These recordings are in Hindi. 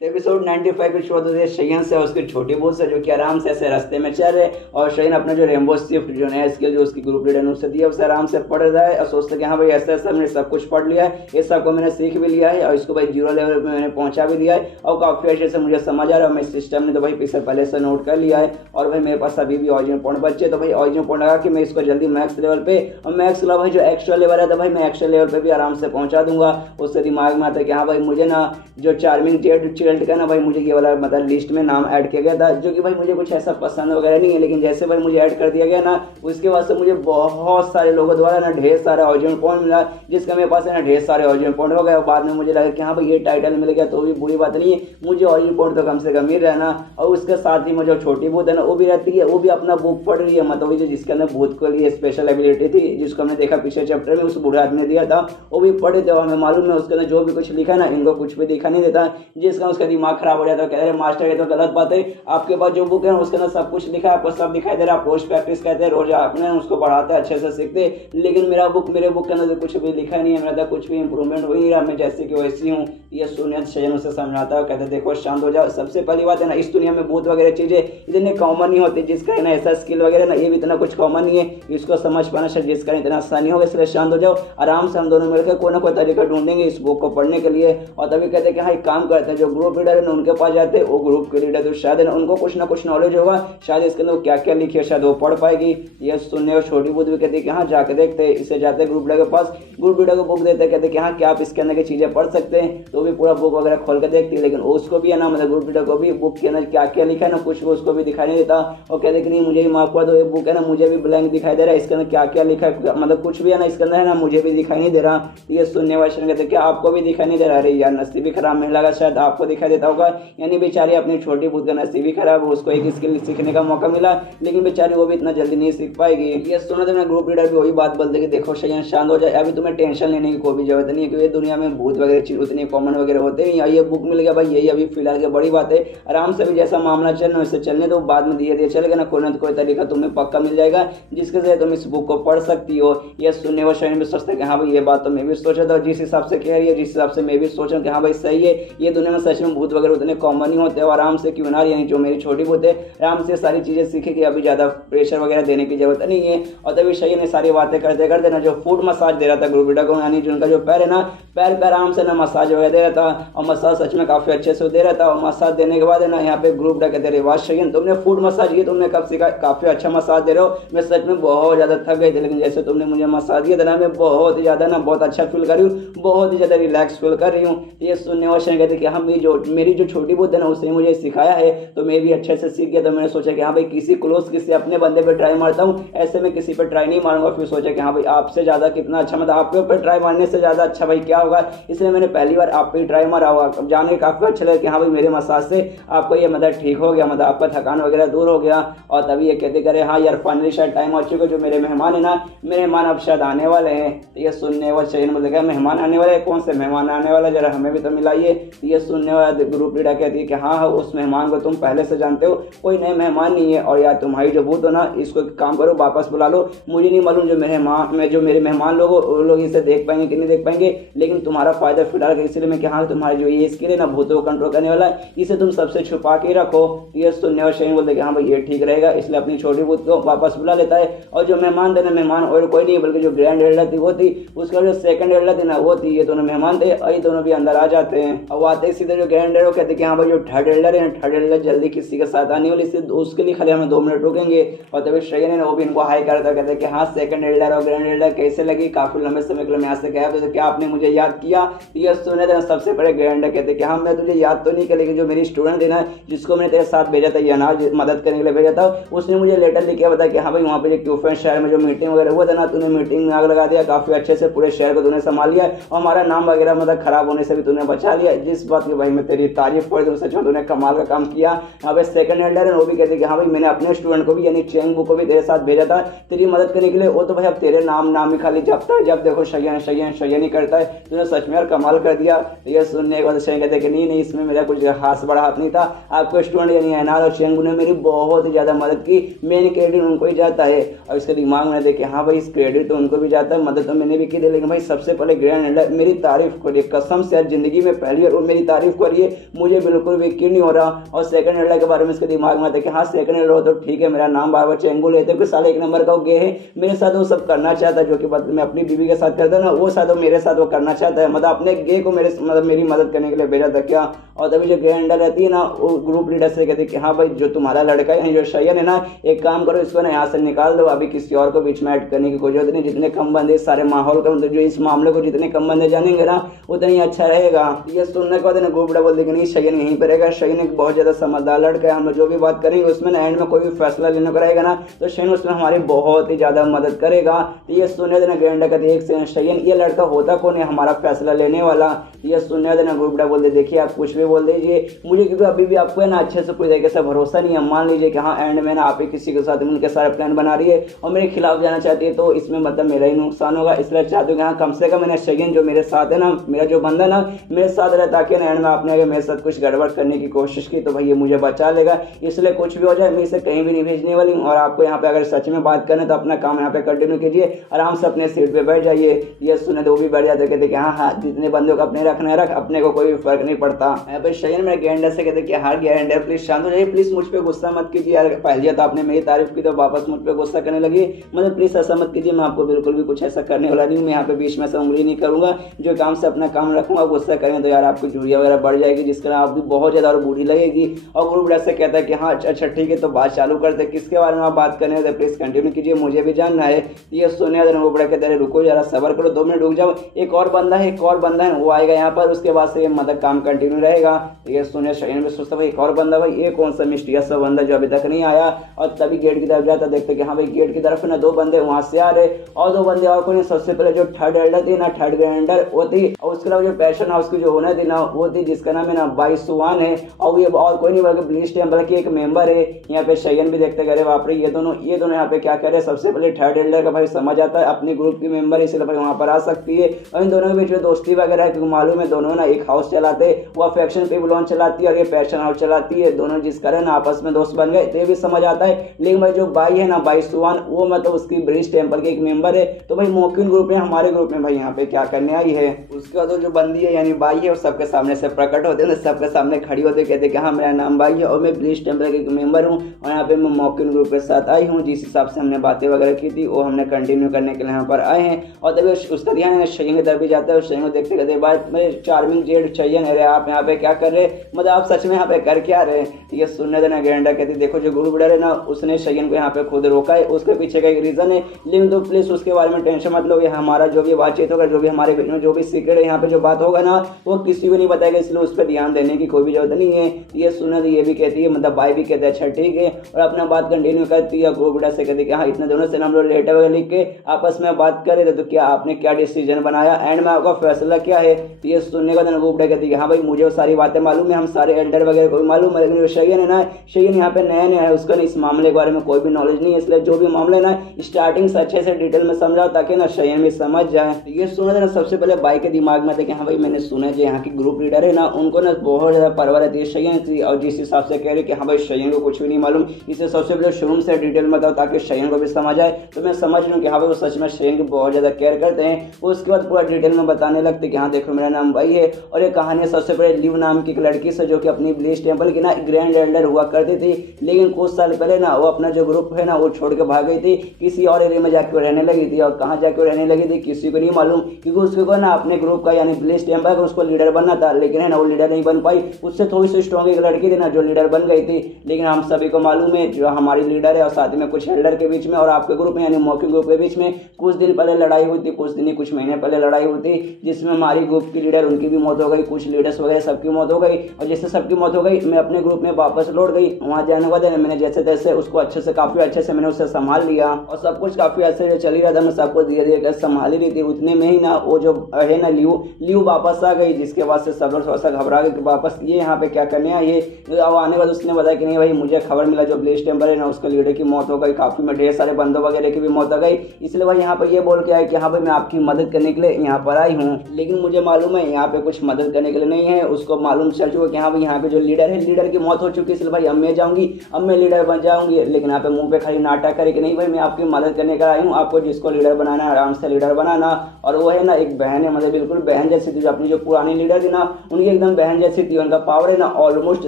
तो एपिसोड 95 की शुरुआत होती है शयन से और उसकी छोटी बहू से, जो कि आराम से ऐसे रास्ते में चल रहे और शयन अपना जो रेम्बो शिफ्ट जो नया स्किल जो उसकी ग्रुप लीडर ने उससे दिया उसे आराम से पढ़ रहा है और सोचता है कि हाँ भाई ऐसा ऐसा मैंने सब कुछ पढ़ लिया है, ये सबको मैंने सीख भी लिया है और इसको भाई 0 लेवल पे मैंने पहुंचा भी दिया है और काफ़ी अच्छे से मुझे समझ आ रहा है। मैं सिस्टम ने तो भाई पीछे पहले से नोट कर लिया है और भाई मेरे पास अभी भी ऑरिजिनल पॉइंट बचे, तो भाई ऑरिजिनल पॉइंट लगा कि मैं इसको जल्दी मैक्स लेवल पे और मैक्स लेवल भाई जो एक्स्ट्रा लेवल है तो भाई मैं एक्स्ट्रा लेवल पे भी आराम से पहुंचा दूंगा। उससे दिमाग में आता है कि हाँ भाई मुझे ना जो चार्मिंग जेड चिल्ड का ना भाई मुझे ये वाला मतलब लिस्ट में नाम ऐड किया गया था, जो कि भाई मुझे कुछ ऐसा पसंद वगैरह नहीं है, लेकिन जैसे भाई मुझे ऐड कर दिया गया ना उसके बाद से मुझे बहुत सारे लोगों द्वारा ना ढेर सारा ओरिजिनल पॉइंट मिला, जिसका मेरे पास है ना ढेर सारे ओरिजिनल पॉइंट हो गए। बाद में मुझे लगा कि हाँ भाई ये टाइटल मिल गया तो भी बुरी बात नहीं है, मुझे ओरिजिनल पॉइंट तो कम से कम ही रहना। और उसके साथ ही मुझे छोटी बूथ है ना वो भी रहती है, वो भी अपना बुक पढ़ रही है, मतलब जो जिसके अंदर भूत के लिए स्पेशल एबिलिटी थी जिसको हमने देखा पिछले चैप्टर में उस बूढ़े आदमी ने दिया था, वो भी पढ़े थे। हमें मालूम है उसके अंदर जो भी कुछ लिखा है ना इनको कुछ भी दिखा नहीं देता, जिसका उसका दिमाग खराब हो जाता है। कह रहे मास्टर ये तो गलत बात है, आपके पास जो बुक है उसके अंदर सब कुछ लिखा है, आपको सब दिखाई दे रहा है, आप रोज प्रैक्टिस करते हैं, रोज आपने उसको पढ़ाते हैं, अच्छे से सीखते, लेकिन मेरे बुक के अंदर तो कुछ भी लिखा नहीं है, मेरा तो कुछ भी इंप्रूवमेंट हो नहीं रहा, मैं जैसे कि वैसी हूँ। ये सुनिए शयन उसे समझाता है, कहते देखो शांत हो जाओ। सबसे पहली बात है ना इस दुनिया में भूत वगैरह चीजें इतने कॉमन नहीं होती, जिसका है ना ऐसा स्किल वगैरह ना ये भी इतना कुछ कॉमन नहीं है, इसको समझ पाना शायद जिसका इतना आसानी होगा, इसलिए शांत हो जाओ। आराम से हम दोनों मिलकर कोई ना कोई तरीका ढूंढेंगे इस बुक को पढ़ने के लिए। और तभी कहते हैं कि हाँ एक काम करते हैं, जो ग्रुप लीडर है ना उनके पास जाते हैं, वो ग्रुप के लीडर तो शायद है ना उनको कुछ ना कुछ नॉलेज होगा, शायद इसके अंदर क्या क्या लिखी है शायद वो पढ़ पाएगी। ये सुनने और छोटी बुद्ध भी कहती है कि हाँ जाके देखते हैं। इसे जाते हैं ग्रुप लीडर के पास, ग्रुप लीडर को बुक देते हैं, कहते हैं कि हाँ क्या आप इसके अंदर की चीजें पढ़ सकते हैं, तो भी पूरा बुक वगैरह खोल कर देखती है, लेकिन उसको भी है ना मतलब ग्रुप लीडर को भी बुक के अंदर क्या क्या लिखा है ना कुछ उसको भी दिखाई नहीं देता। और कहते कि नहीं मुझे भी माफ कर दो, ये बुक है ना मुझे भी ब्लैंक दिखाई दे रहा है, इसके अंदर क्या क्या लिखा है मतलब कुछ भी है ना इसके अंदर है ना मुझे भी दिखाई नहीं दे रहा। ये सुनने वाले कहते क्या आपको भी दिखाई नहीं दे रहा? अरे यार नसीब भी खराब, मिल लगा शायद आपको दिखाई देता होगा। यानी बेचारी अपनी छोटी बुद्ध का नसीब भी खराब, उसको एक स्किल सीखने का मौका मिला, लेकिन बेचारी वो भी इतना जल्दी नहीं सीख पाएगी। ये सुना तो मैं ग्रुप लीडर भी वही बात बोलते कि देखो शयन शांत हो जाए, अभी तुम्हें टेंशन लेने की कोई भी जरूरत नहीं है, क्योंकि दुनिया में भूत वगैरह चीज उतनी कॉमन वगैरह होते हैं। ये बुक मिल गया भाई यही अभी फिलहाल की बड़ी बात है, आराम से भी जैसा मामला चलना वैसे चलने तो बाद में धीरे धीरे चलेगा ना कोई तरीका तुम्हें पक्का मिल जाएगा जिसके जरिए तुम इस बुक को पढ़ सकती हो। यह सुनने व शयन भी सोचते कि हाँ भाई ये बात तो मैं भी सोचा था, जिस हिसाब से कह रही है जिस हिसाब से मैं भी सोच रहा हूँ कि हाँ भाई सही है, ये दुनिया में सच में भूत वगैरह उतने कॉमन ही होते हैं। आराम से क्यों ना यानी जो मेरी छोटी बूथ है आराम से सारी चीजें सीखेगी, अभी ज्यादा प्रेशर वगैरह देने की जरूरत नहीं है। और तभी शयन ने सारी बातें करते करते ना जो फुट मसाज दे रहा था ग्रुप लीडर को, यानी जिनका जो पैर है ना पैर पे आराम से ना मसाज वगैरह दे रहा था, और मसाज सच में काफी अच्छे से दे रहा था। और मसाज देने के बाद है ना यहाँ पे ग्रुप लीडर कहते वाह शयन तुमने फुट मसाज ये तुमने कब सीखा, काफी अच्छा मसाज दे रहे हो, मैं सच में बहुत ज्यादा थक गई थी, लेकिन जैसे तुमने मुझे मसाज दिया था ना मैं बहुत ही ज्यादा ना बहुत अच्छा फील कर रही हूँ, बहुत ही ज्यादा रिलैक्स फील कर रही हूँ। ये सुनने वाले शयन कहते कि हम मेरी जो छोटी बुद्ध है ना उसने मुझे सिखाया है तो मैं भी अच्छे से सीख गया। तो मैंने सोचा कि हाँ भाई किसी क्लोज किसी अपने बंदे पे ट्राई मारता हूँ, ऐसे में किसी पे ट्राई नहीं मारूंगा। फिर सोचा कि हाँ भाई आपसे ज्यादा कितना अच्छा, मतलब आपके ऊपर ट्राई मारने से ज्यादा अच्छा भाई क्या होगा, इसलिए मैंने पहली बार आप पे ट्राई मारा होगा। जाने के काफी अच्छा लगा कि हाँ भाई मेरे मसाज से आपको ये मतलब ठीक हो गया, मतलब आपका थकान वगैरह दूर हो गया। और तभी ये कहते करे हाँ यार फाइनली शायद टाइम हो चुका, जो मेरे मेहमान है ना मेहमान अब शायद आने वाले हैं। तो ये सुनने वाले शयन बोलते क्या मेहमान आने वाले, कौन से मेहमान आने वाला, जरा हमें भी तो मिलाइए। तो ये सुनने वाला ग्रुप लीडर कहती है कि हाँ हाँ उस मेहमान को तुम पहले से जानते हो, कोई नए मेहमान नहीं है, और यार तुम्हारी जो भूत हो ना इसको काम करो वापस बुला लो। मुझे नहीं मालूम जो मेरे मेहमान लोग वो लोग इसे देख पाएंगे कि नहीं देख पाएंगे, लेकिन तुम्हारा फायदा फिलहाल इसलिए मैं कि हाँ तुम्हारे जो ये स्किल है ना भूतों को कंट्रोल करने वाला इसे तुम सबसे छुपा के रखो। ये सुनने वाले शयन बोलते कि हाँ भाई ये ठीक रहेगा, इसलिए अपनी छोटी भूत को वापस बुला लेता है। और जो मेहमान थे ना मेहमान और कोई नहीं बल्कि जो ग्रैंड एल्डर थी वो थी, उसका जो सेकंड एल्डर थी ना वो थी, ये दोनों मेहमान थे और ये दोनों भी अंदर आ जाते हैं। और आते सीधे जो ग्रैंड एल्डर कहते कि हाँ भाई जो थर्ड एल्डर है थर्ड एल्डर जल्दी किसी के साथ आने वाली, उसके लिए खाली हमें 2 मिनट रुकेंगे। और तभी शयन है ना वो भी इनको हाई करता कहते कि हाँ सेकंड एल्डर और ग्रैंड एल्डर कैसे लगी, काफी लंबे समय के लिए मैं यहाँ से गया तो क्या आपने मुझे याद किया। ये सुने थे सबसे पहले ग्रैंड एल्डर कहते कि हाँ मैं तुझे याद तो नहीं किया, लेकिन जो मेरी स्टूडेंट थी ना जिसको मैंने तेरे साथ भेजा था ये अनाज मदद करने के लिए भेजा था, उसने मुझे लेटर लिख के बताया कि हाँ भाई वहाँ पे क्यूफेन शहर में जो मीटिंग वगैरह हुआ था ना तूने मीटिंग में आग लगा दिया, काफी अच्छे से पूरे शहर को तूने संभाल लिया और हमारा नाम वगैरह मतलब खराब होने से भी तूने बचा लिया। जिस बात की भाई मैं तेरी तारीफ कर दूं, सच में तूने कमाल का काम किया। यहाँ पे सेकंड एल्डर है वो भी कहते कि हाँ भाई मैंने अपने स्टूडेंट को भी यानी चेंगबू को भी तेरे साथ भेजा था तेरी मदद करने के लिए, वो तो भाई अब तेरे नाम ही खाली जपता है, जब देखो शयन शयन शयन ही करता है, तूने सच में यार कमाल कर दिया। ये सुनने के बाद शयन कहते कि नहीं इसमें मेरा कुछ खास बड़ा हाथ नहीं था, आपको स्टूडेंट यानी अनार और चेंगबू ने मेरी बहुत ही ज्यादा मदद की, मेन क्रेडिट उनको ही जाता है। और इसके दिमाग में देखे हाँ भाई इस क्रेडिट तो उनको भी जाता है, मदद तो मैंने भी की थी, लेकिन भाई सबसे पहले ग्रैंड एल्डर मेरी तारीफ को कसम से यार जिंदगी में पहली बार वो मेरी तारीफ को करिए, मुझे बिल्कुल भी यकीन नहीं हो रहा। और सेकंड एल्डर के बारे में इसके दिमाग में आता है कि हाँ सेकंड एल्डर हो तो ठीक है, मेरा नाम बार बार चेंगू लेते हैं, साले 1 नंबर का वो गे है, मेरे साथ वो सब करना चाहता है जो कि मैं अपनी बीवी के साथ करता ना, वो साथ मेरे साथ वो करना चाहता है, मतलब अपने गे को मेरे मतलब मेरी मदद करने के लिए भेजा था क्या। और तभी जो ग्रैंड एल्डर रहती है ना, वो ग्रुप लीडर से कहती है कि हाँ भाई जो तुम्हारा लड़का है जो शयन है ना, एक काम करो इसको ना यहाँ से निकाल दो, अभी किसी और को बीच में ऐड करने की कोई जरूरत नहीं, जितने कम बंदे सारे माहौल का मतलब जो इस मामले को जितने कम बंदे जानेंगे ना उतना ही अच्छा रहेगा। ये सुनने के बाद ना ग्रुप लीडर बोल देंगे नहीं शयन यहीं पर रहेगा, शयन एक बहुत ज्यादा समझदार लड़का है, हम लोग जो भी बात करेंगे उसमें ना एंड में कोई भी फैसला लेने को रहेगा ना तो शयन उसमें हमारी बहुत ही ज्यादा मदद करेगा। ये सुनने देना ग्रैंड एल्डर कहते एक सेकंड शयन ये लड़का होता कौन है हमारा फैसला लेने वाला। ये सुनने देना ग्रुप लीडर बोल दे देखिए आप कुछ भी बोल दीजिए, मुझे क्योंकि अभी भी आपको है ना अच्छे से कोई तरीके से भरोसा नहीं है, मान लीजिए कि हाँ एंड में ना आप ही किसी के साथ उनके सारे प्लान बना रही है और मेरे खिलाफ जाना चाहती है तो इसमें मतलब मेरा ही नुकसान होगा, इसलिए चाहती हूँ कि हाँ कम से कम मैंने शयन जो मेरे साथ है ना, मेरा जो बंदा ना मेरे साथ रहे ताकि ना एंड में आपने अगर मेरे साथ कुछ गड़बड़ करने की कोशिश की तो भाई ये मुझे बचा लेगा, इसलिए कुछ भी हो जाए मैं इसे कहीं भी नहीं भेजने वाली हूँ। और आपको यहाँ पे अगर सच में बात करना तो अपना काम यहाँ पे कंटिन्यू कीजिए, आराम से अपने सीट पे बैठ जाइए। ये सुने तो वो भी बैठ जाते कहते कि हाँ जितने बंदों को अपने रखना है रख, अपने को कोई भी फर्क नहीं पड़ता। यहाँ पे शयन मेरे गैंडर से कहते कि हाँ गैंडर प्लीज शांत हो जाइए, प्लीज मुझ पे गुस्सा मत कीजिए यार, पहले तो आपने मेरी तारीफ की तो वापस मुझ पे गुस्सा करने लगी, मतलब प्लीज ऐसा मत कीजिए, मैं आपको बिल्कुल भी कुछ ऐसा करने वाला नहीं हूँ, मैं यहाँ पे बीच में से उंगली नहीं करूंगा, जो काम से अपना काम रखूंगा, गुस्सा करें तो यार आपकी झुरिया वगैरह बढ़ जाएगी जिसके आप भी बहुत ज्यादा और बुरी लगेगी। और ग्रुप लीडर से कहता है कि हाँ अच्छा ठीक है तो बात चालू करते हैं, किसके बारे में आप बात करने हैं प्लीज कंटिन्यू कीजिए, मुझे भी जानना है। ये सुने ग्रुप लीडर कहते हैं रुको जरा सबर करो 2 मिनट रुक जाओ, एक और बंदा है वो आएगा यहाँ पर, उसके बाद से ये मतलब काम कंटिन्यू रहेगा। ये सुने शयन में सोचता भाई एक और बंदा, भाई ये कौन सा मिस्टीरियस सा बंदा जो अभी तक नहीं आया। और तभी गेट की तरफ जाता देखते कि हाँ भाई गेट की तरफ ना 2 बंदे वहां से आ रहे और 2 बंदे और कोई, सबसे पहले जो थर्ड एल्डर थी ना, थर्ड ग्रैंडर वो थी, और उसके अलावा जो पैशन हाउस की जो ओनर थी ना वो थी जिसका नाम है ना बाई सुवान है, और ये और कोई नहीं बल्कि ब्लीच टेम्पल की एक मेंबर है। यहाँ पे शयन भी देखते करे बाप रे ये दोनों यहाँ पे क्या करे। सबसे पहले थर्ड एल्डर का भाई समझ आता है अपनी ग्रुप की मेंबर इसलिए भाई वहां पर आ सकती है, और इन दोनों के बीच में दोस्ती वगैरह है क्योंकि मालूम है दोनों ना एक हाउस चलाते, वो अफेक्शन पे लॉन्च चलाती है और ये पैशन हाउस चलाती है, दोनों जिस कारण आपस में दोस्त बन गए तो ये भी समझ आता है। लेकिन भाई जो बाई है ना बाई सुवान वो मतलब उसकी ब्रिज टेम्पल की एक मेंबर है, तो भाई मोकिन ग्रुप में हमारे ग्रुप में भाई यहाँ पे क्या करने आई है। उसके बाद जो बंदी है यानी बाई है वो सबके सामने से प्रकट होते हैं, सबके सामने खड़ी होते कहते कि हाँ मेरा नाम बाई है और मैं ब्रिज टेम्पल की मेंबर हूँ और यहाँ पे मैं मोकिन ग्रुप के साथ आई हूँ, जिस हिसाब से हमने बातें वगैरह की थी वो हमने कंटिन्यू करने के लिए यहाँ पर आए हैं। और तभी उसका ध्यान शयन की तरफ भी जाता है, शयन को देखते कहते बात मेरे चार्मिंग जेड शयन अरे आप यहाँ पे क्या कर रहे, मतलब आप सच में यहाँ पे कर क्या रहे। ये सुनने देना ग्रैंडर कहती देखो जो ग्रुप लीडर है ना उसने शयन को यहाँ पे खुद रोका है, उसके पीछे का एक रीजन है, लेकिन तो प्लीज उसके बारे में टेंशन मत लो, ये हमारा जो भी बातचीत होगा जो भी हमारे बीच में जो भी सीक्रेट है यहाँ पे जो बात होगा ना वो किसी को नहीं बताएगा, इसलिए उस पर ध्यान देने की कोई भी जरूरत नहीं है। ये सुनने ये भी कहती है मतलब बाई भी कहते हैं अच्छा ठीक है, और अपना बात कंटिन्यू करती है। ग्रुप लीडर से कहती है कि हाँ इतने दोनों से हम लोग लेटर वगैरह लिख के आपस में बात करे थे तो क्या आपने क्या डिसीजन बनाया, एंड में आपका फैसला क्या है। तो ये सुनने का ग्रुप लीडर कहती है हाँ भाई मुझे वो सारी बातें मालूम है, हम सारे एल्डर वगैरह को मालूम है, लेकिन शयन है ना शयन यहाँ पे नया नया है, उसका इस मामले के बारे में कोई भी नॉलेज नहीं है, इसलिए जो भी मामले ना स्टार्टिंग से अच्छे से डिटेल में समझाओ ताकि ना शयन भी समझ जाए। ये सुना था ना सबसे पहले बाई के दिमाग में था कि हाँ भाई मैंने सुना जो यहाँ की ग्रुप लीडर है ना उनको ना बहुत ज्यादा परवाह रहती है शयन की, और जिस हिसाब से कह रहे कि हाँ भाई शयन को कुछ भी नहीं मालूम, इसे सबसे पहले शुरू से डिटेल में बताओ ताकि शयन को भी समझ आए। तो मैं समझ लूँ कि हाँ भाई वो सच में शयन की बहुत ज्यादा केयर करते हैं। उसके बाद पूरा डिटेल में बताने लगते कि हाँ देखो मेरा नाम बाई है और ये कहानी सबसे पहले लिव नाम की एक लड़की से जो कि अपनी ब्लीच टेम्पल की ना ग्रैंड एल्डर हुआ करती थी, लेकिन कुछ साल पहले ना वो अपना जो ग्रुप है ना वो छोड़ के भाग गई थी, किसी और एरिया में जाके रहने लगी थी, और कहाँ जाके रहने लगी थी किसी को नहीं मालूम, क्योंकि उसको ना अपने ग्रुप का यानी ब्लीच टेम्पल का उसको लीडर बनना था, लेकिन है ना वो लीडर नहीं बन पाई। उससे थोड़ी सी स्ट्रॉन्ग एक लड़की थी ना जो लीडर बन गई थी, लेकिन हम सभी को मालूम है जो हमारी लीडर है और साथ में कुछ एल्डर के बीच में और आपके ग्रुप में यानी मॉकिंग ग्रुप के बीच में कुछ दिन पहले लड़ाई हुई थी, कुछ दिन कुछ महीने पहले लड़ाई हुई थी, जिसमें हमारी ग्रुप की लीडर उनकी भी मौत हो गई, कुछ लीडर्स वगैरह सबकी मौत हो गई, और जैसे सबकी मौत हो गई मैं अपने ग्रुप में वापस लौट गई। वहाँ जाने के बाद मैंने जैसे तैसे उसको अच्छे से काफी अच्छे से मैंने उसे संभाल लिया और सब कुछ काफी अच्छे से चल ही रहा था, मैं सबको धीरे धीरे संभाल ही रही थी। उतने में ही ना वो जो है ना लियू वापस आ गई, जिसके बाद से सब लोग थोड़ा सा घबरा गए कि वापस ये यहाँ पे क्या करने आई है। अब आने के बाद उसने बताया कि नहीं भाई मुझे खबर मिला जो ब्लीच टेम्पल है ना उसके लीडर की मौत हो गई, काफी में ढेर सारे बंदों वगैरह की भी मौत हो गई, इसलिए भाई यहाँ पर ये बोल के आया कि हाँ भाई मैं आपकी मदद करने के लिए यहाँ पर आई हूँ, लेकिन मुझे मालूम है यहाँ पे कुछ मदद करने के लिए नहीं है। उसको मालूम चल चुका कि हाँ भाई यहाँ पे जो लीडर है लीडर की मौत हो चुकी है, इसलिए भाई अब मैं जाऊंगी, अब मैं लीडर बन जाऊंगी, लेकिन यहाँ पे मुंह पे खाली नाटक करे कि नहीं भाई मैं आपकी मदद करने का आई हूँ, आपको जिसको लीडर बनाना है आराम से लीडर बनाना। और वो है ना एक बहन है, मतलब बिल्कुल बहन जैसी थी, अपनी जो पुरानी लीडर थी ना उनकी एकदम बहन जैसी थी, उनका पावर है ना ऑलमोस्ट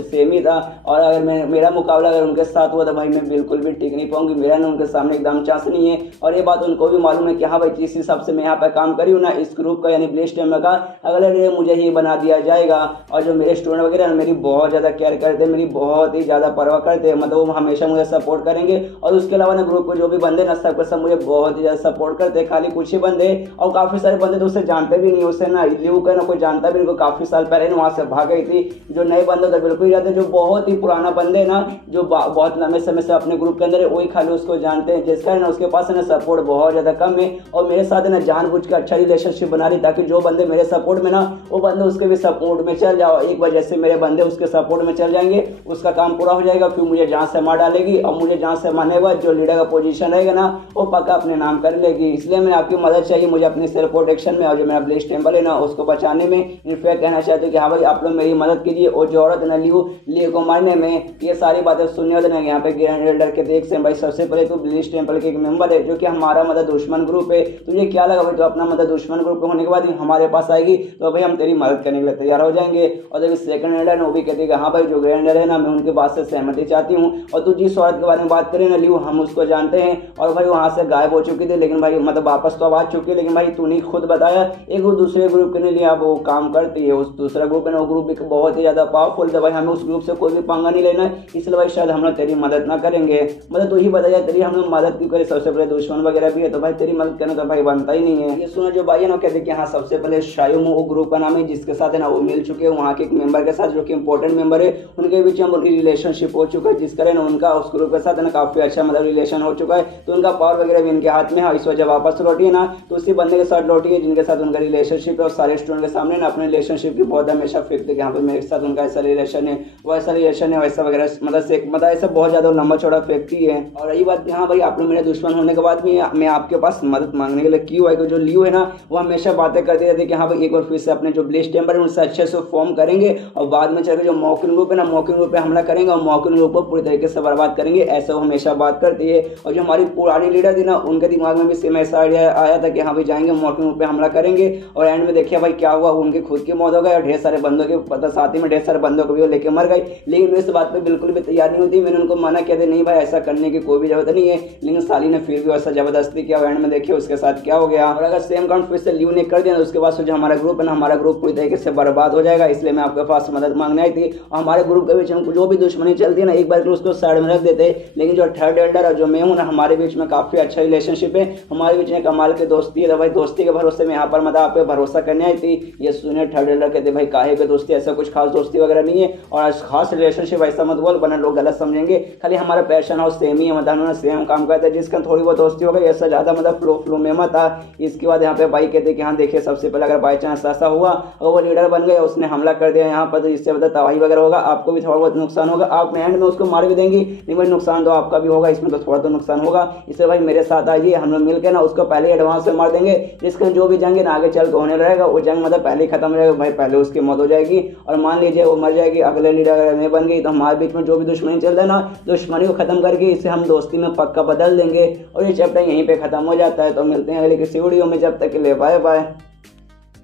सेम ही था। और अगर मेरा मुकाबला अगर उनके साथ हुआ तो भाई मैं बिल्कुल भी टिक नहीं पाऊंगी, मेरा ना उनके सामने एकदम चांस नहीं है। और ये बात उनको भी मालूम है कि हाँ भाई जिस हिसाब से मैं यहाँ पे काम करी हूँ ना इस ग्रुप का यानी ब्लेस टेम्पर का, अगले डे मुझे ही बना दिया जाएगा। और जो मेरे स्टूडेंट वगैरह मेरी बहुत ज़्यादा केयर करते हैं, मेरी बहुत ही ज़्यादा परवाह करते हैं, मतलब वो हमेशा मुझे सपोर्ट करेंगे। और उसके अलावा ना ग्रुप में जो भी बंदे ना सब सब मुझे बहुत ही ज़्यादा सपोर्ट करते हैं। खाली कुछ ही बंदे और काफ़ी सारे बंदे तो उससे जानते भी नहीं, उससे ना लिव का ना कोई जानता भी नहीं, काफ़ी साल पहले ना वहाँ से भाग गई थी। जो नए बंदे तो बिल्कुल ही जाते, जो बहुत ही पुराना बंदे ना जो बहुत लंबे समय से अपने ग्रुप के अंदर है वही खाली उसको जानते हैं, जिसका ना उसके पास ना सपोर्ट बहुत ज़्यादा कम है। और मेरे साथ ना जानबूझ के अच्छा रिलेशनशिप बना रही ताकि जो बंदे मेरे सपोर्ट में ना वो बंदे उसके भी सपोर्ट में चल जाओ। एक बार जैसे मेरे बंदे उसके सपोर्ट में चल जाएंगे उसका काम पूरा हो जाएगा, फिर मुझे जान से मार डालेगी और मुझे जान से मारने के बाद जो लीडर का पोजीशन रहेगा ना वो पक्का अपने नाम कर लेगी। इसलिए मैं आपकी मदद चाहिए मुझे अपनी सेल्फ प्रोटेक्शन में और जो मेरा ब्लेस टेम्पल है ना उसको बचाने में। इनफैक्ट कहना चाहते हो कि हाँ भाई आप लोग मेरी मदद कीजिए और जो औरत ना लियो को मारने में ये सारी बातें सुनने होते ना यहाँ पे ग्रैंड एल्डर के देख से भाई सबसे पहले तो ब्लेस टेम्पल के एक मेंबर है जो कि हमारा मतलब दुश्मन ग्रुप है। तुझे क्या लगा भाई तो अपना मतलब दुश्मन ग्रुप होने के बाद हमारे पास आएगी तो भाई हम तेरी मदद करने के लिए तैयार हो जाएंगे। और जब सेकंड एल्डर है वो भी कहती है हाँ भाई जो ग्रैंड एल्डर है ना मैं उनके बात से सहमति चाहती हूँ। और तू जिस औरत के बारे में बात करें ना लियो हम उसको जानते हैं और भाई वहाँ से गायब हो चुकी थी, लेकिन भाई मतलब वापस तो आ चुकी है, लेकिन भाई तूने खुद बताया एक वो दूसरे ग्रुप के लिए अब वो काम करती है। उस दूसरा ग्रुप है ना वो ग्रुप भी बहुत ही ज़्यादा पावरफुल है भाई, हमें उस ग्रुप से कोई भी पंगा नहीं लेना है, इसलिए भाई शायद हम लोग तेरी मदद ना करेंगे। मतलब तू ही बताया तेरी हम लोग मदद क्यों करें, सबसे पहले दुश्मन वगैरह भी है तो भाई तेरी मदद करना तो भाई बनता ही नहीं है। ये सुना जो भाई है ना कहते कि हाँ सबसे पहले शायुमो वो ग्रुप का नाम है जिसके साथ है ना वो मिल चुके हैं वहाँ के एक मेंबर के साथ जो कि इंपॉर्टेंट मेंबर है, उनके बीच में उनकी रिलेशनशिप हो चुका है जिस कारण उनका उस ग्रुप के साथ है ना काफी अच्छा मतलब रिलेशन हो चुका है। तो उनका पावर वगैरह भी इनके हाथ में है। इस वजह वापस लौटी है ना तो उसी बंदे के साथ लौटी है जिनके साथ उनका रिलेशनशिप है। और सारे स्टूडेंट के सामने ना अपने रिलेशनशिप की बहुत हमेशा फिक्स है कि हाँ भाई मेरे साथ उनका ऐसा रिलेशन है वैसा रिलेशन है वैसा वगैरह, मतलब ऐसा बहुत ज्यादा लंबा चौड़ा फेंकती है। और यही बात हाँ भाई आप लोग मेरे दुश्मन होने के बाद भी मैं आपके पास मदद मांगने के लिए क्यों है, जो लियो है ना वो हमेशा बातें करते रहते कि हाँ भाई एक बार फिर से अपने जो ब्लेस टेम्पर है उनसे अच्छे से फॉर्म करेंगे और बाद में चलकर जो मॉकिंग ग्रुप है ना मॉकिंग ग्रुप पे हमला करेंगे और मॉकिंग ग्रुप को पूरी तरीके से बर्बाद करेंगे, ऐसा वो हमेशा बात करती है। और जो हमारी पुरानी लीडर थी ना उनके दिमाग में भी सेम ऐसा आइडिया आया था कि हाँ भाई जाएंगे मॉकिंग ग्रुप पे हमला करेंगे। और एंड में देखिए भाई क्या हुआ, उनकी खुद की मौत हो गई और ढेर सारे बंदों के पता साथ ही में ढेर सारे बंदों को भी लेके मर गई। लेकिन इस बात पे बिल्कुल भी तैयार नहीं होती, मैंने उनको मना किया था नहीं भाई ऐसा करने की कोई भी जरूरत नहीं है, लेकिन साली ने फिर भी वैसा जबरदस्ती किया। एंड में देखिए उसके साथ क्या हो गया। और अगर सेम काउंट फिर से लियो ने कर दिया तो उसके बाद जो हमारा ग्रुप है ना हमारा ग्रुप पूरी तरीके से बर्बाद हो जाएगा। इसलिए मैं आपके पास मदद मांगने आई थी। और हमारे ग्रुप के बीच में जो भी दुश्मनी चलती है ना एक बार उसको साइड में रख देते, लेकिन जो थर्ड एल्डर और जो मैं हूँ ना हमारे बीच में काफी अच्छा रिलेशनशिप है, हमारे बीच में कमाल की दोस्ती है। तो भाई दोस्ती के भरोसे में यहाँ पर मतलब आप पे भरोसा करने आई थी। ये सुने थर्ड एल्डर कहते भाई काहे पे दोस्ती, ऐसा कुछ खास दोस्ती वगैरह नहीं है और खास रिलेशनशिप ऐसा मत बोल वरना लोग गलत समझेंगे। खाली हमारा पैशन हाउस सेम ही है, मतलब सेम काम करते हैं, जिसका थोड़ी बहुत दोस्ती हो गई ऐसा ज्यादा मतलब फ्लो में मत था। इसके बाद यहाँ पे भाई कहते कि हाँ देखिए सबसे पहले अगर बाई चांस ऐसा हुआ और वो लीडर बन गया उसने हमला कर दिया यहाँ पर तो इससे मतलब तबाही वगैरह होगा, आपको भी थोड़ा बहुत नुकसान होगा, आप एंड में उसको मार भी देंगी नहीं भाई नुकसान तो आपका भी होगा, इसमें तो थोड़ा तो नुकसान होगा। इसलिए भाई मेरे साथ आइए हम लोग मिलकर ना उसको पहले एडवांस में मार देंगे, जिसका जो भी जंग ना आगे चल के होने रहेगा वो जंग मतलब पहले ही खत्म हो जाएगा भाई, पहले उसकी मौत हो जाएगी। और मान लीजिए वो मर जाएगी अगले लीडर अगर नहीं बन गई तो हमारे बीच में जो भी दुश्मनी चल रहा है ना दुश्मनी को खत्म करके इसे हम दोस्ती में पक्का बदल देंगे। और ये चैप्टर यहीं पे खत्म हो जाता है। तो मिलते हैं अगले किसी वीडियो में, जब तक के लिए बाय बाय।